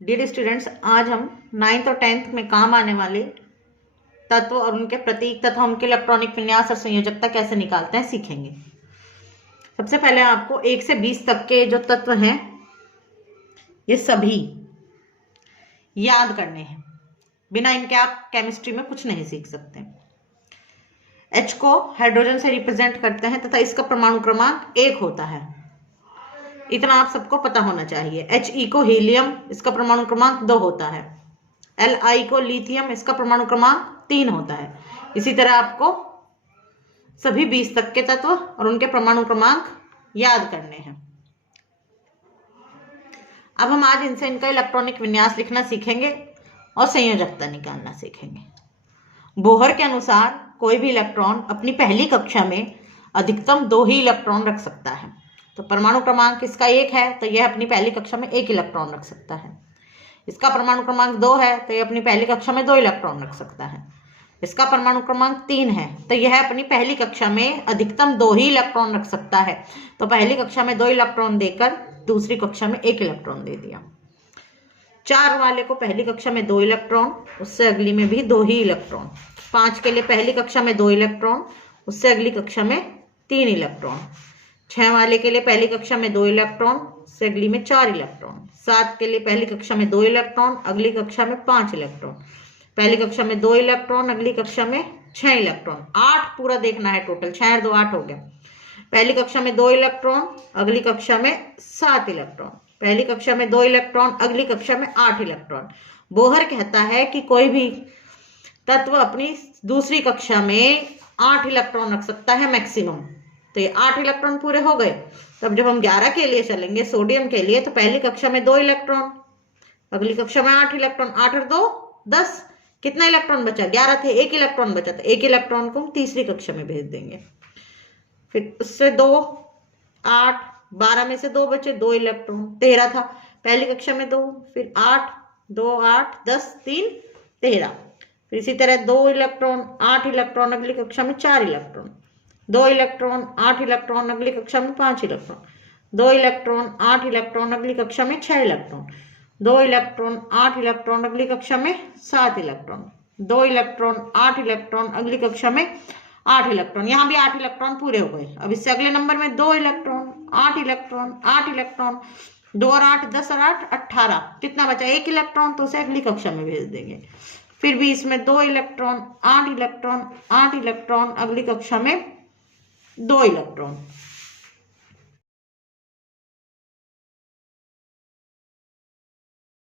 Dear students, आज हम 9th और 10th में काम आने वाले तत्व और उनके प्रतीक तथा उनके इलेक्ट्रॉनिक विन्यास और संयोजकता कैसे निकालते हैं सीखेंगे। सबसे पहले आपको 1 से 20 तक के जो तत्व हैं ये सभी याद करने हैं। बिना इनके आप केमिस्ट्री में कुछ नहीं सीख सकते। H को हाइड्रोजन से रिप्रेजेंट करते हैं तथा इसका परमाणु क्रमांक 1 होता है। इतना आप सबको पता होना चाहिए। He को हीलियम, इसका परमाणु क्रमांक 2 होता है। Li को लिथियम, इसका परमाणु क्रमांक 3 होता है। इसी तरह आपको सभी 20 तक के तत्व और उनके परमाणु क्रमांक याद करने हैं। अब हम आज इनसे इनका इलेक्ट्रॉनिक विन्यास लिखना सीखेंगे और संयोजकता निकालना सीखेंगे। बोहर के अनुसार कोई भी इलेक्ट्रॉन अपनी पहली कक्षा में अधिकतम 2 ही इलेक्ट्रॉन रख सकता है। तो परमाणु क्रमांक इसका 1 है तो यह अपनी पहली कक्षा में 1 इलेक्ट्रॉन रख सकता है। इसका परमाणु क्रमांक 2 है तो यह अपनी पहली कक्षा में 2 इलेक्ट्रॉन रख सकता है। इसका परमाणु क्रमांक 3 है तो यह अपनी पहली कक्षा में अधिकतम 2 ही इलेक्ट्रॉन रख सकता है। तो पहली कक्षा में 2 इलेक्ट्रॉन देकर दूसरी कक्षा में 1 इलेक्ट्रॉन दे दिया। 4 वाले को पहली कक्षा में 2 इलेक्ट्रॉन, उससे अगली में भी 2 ही इलेक्ट्रॉन। 5 के लिए पहली कक्षा में 2 इलेक्ट्रॉन, उससे अगली कक्षा में 3 इलेक्ट्रॉन। 6 वाले के लिए पहली कक्षा में 2 इलेक्ट्रॉन, उससे अगली में 4 इलेक्ट्रॉन। 7 के लिए पहली कक्षा में 2 इलेक्ट्रॉन, अगली कक्षा में 5 इलेक्ट्रॉन। पहली कक्षा में 2 इलेक्ट्रॉन, अगली कक्षा में 6 इलेक्ट्रॉन। 8 पूरा देखना है टोटल, 6 और 2 8 हो गया। पहली कक्षा में 2 इलेक्ट्रॉन, अगली कक्षा में 7 इलेक्ट्रॉन। पहली कक्षा में 2 इलेक्ट्रॉन, अगली कक्षा में 8 इलेक्ट्रॉन। बोहर कहता है कि कोई भी तत्व अपनी दूसरी कक्षा में 8 इलेक्ट्रॉन रख सकता है मैक्सिमम। तो ये 8 इलेक्ट्रॉन पूरे हो गए। तब जब हम 11 के लिए चलेंगे, सोडियम के लिए, तो पहली कक्षा में 2 इलेक्ट्रॉन, अगली कक्षा में 8 इलेक्ट्रॉन। 8 और 2 10, कितना इलेक्ट्रॉन बचा? 11 थे, 1 इलेक्ट्रॉन बचा। तो 1 इलेक्ट्रॉन को हम तीसरी कक्षा में भेज देंगे। फिर उससे 2 8, 12 में से 2 बचे, 2 इलेक्ट्रॉन। 13 था, पहली कक्षा में 2, फिर 8 2 8 10 3 13। फिर इसी तरह 2 इलेक्ट्रॉन 8 इलेक्ट्रॉन, अगली कक्षा में 4 इलेक्ट्रॉन। 2 इलेक्ट्रॉन 8 इलेक्ट्रॉन, अगली कक्षा में 5 इलेक्ट्रॉन। 2 इलेक्ट्रॉन 8 इलेक्ट्रॉन, अगली कक्षा में 6 इलेक्ट्रॉन। 2 इलेक्ट्रॉन 8 इलेक्ट्रॉन, अगली कक्षा में 7 इलेक्ट्रॉन। 2 इलेक्ट्रॉन 8 इलेक्ट्रॉन, अगली कक्षा में 8 इलेक्ट्रॉन। यहाँ भी 8 इलेक्ट्रॉन पूरे हो गए। अब इससे अगले नंबर में 2 इलेक्ट्रॉन 8 इलेक्ट्रॉन 8 इलेक्ट्रॉन। 2 और 8 10 और 8 18, कितना बचा? 1 इलेक्ट्रॉन, तो उसे अगली कक्षा में भेज देंगे। फिर भी इसमें 2 इलेक्ट्रॉन 8 इलेक्ट्रॉन 8 इलेक्ट्रॉन, अगली कक्षा में 2 इलेक्ट्रॉन।